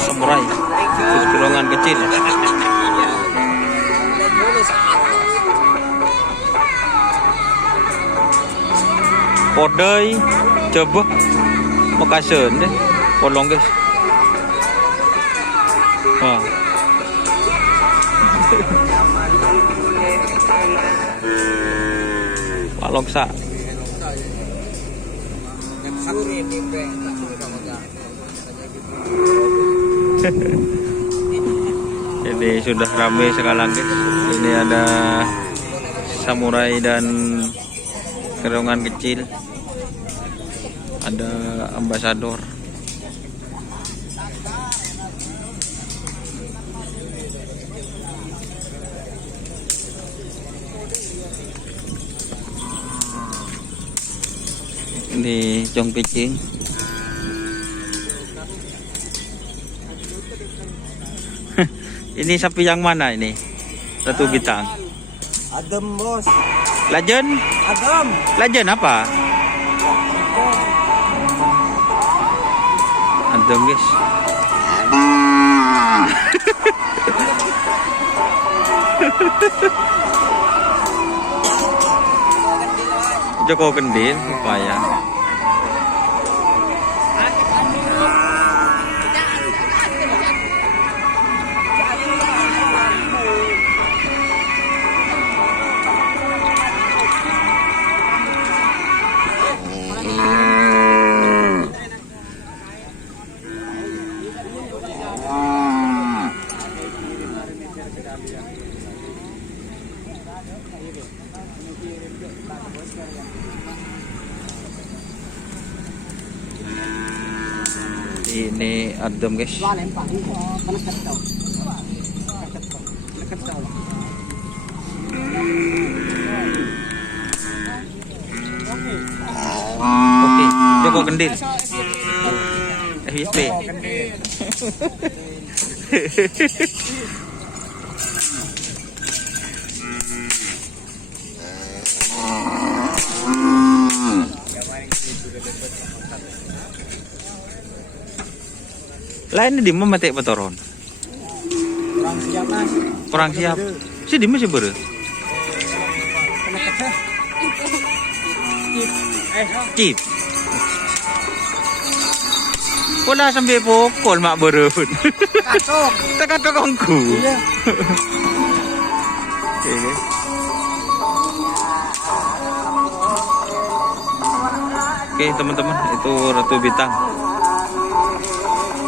Samurai terowongan kecil. Podai coba Makassar deh, polong guys. Wah. Palok sa. Ini sudah ramai sekarang guys. Ini ada samurai dan terowongan kecil. Ada ambasador. Ini Jong Picing. Ini sapi yang mana ini? Ratu Bintang. Adem bos. Legend? Adem. Legend apa? Adem guys. Joko Kendil upaya. Ini adem guys. Oke, Joko Kendil. FYP. Lain di mana mati petoron? Kurang siap mas. Kurang siap. Si di mana sih bere? Cip. Pola sampai pokol mak bere. Katok. Katok kongku. Iya. Oke. Oke teman-teman, itu Ratu Bintang.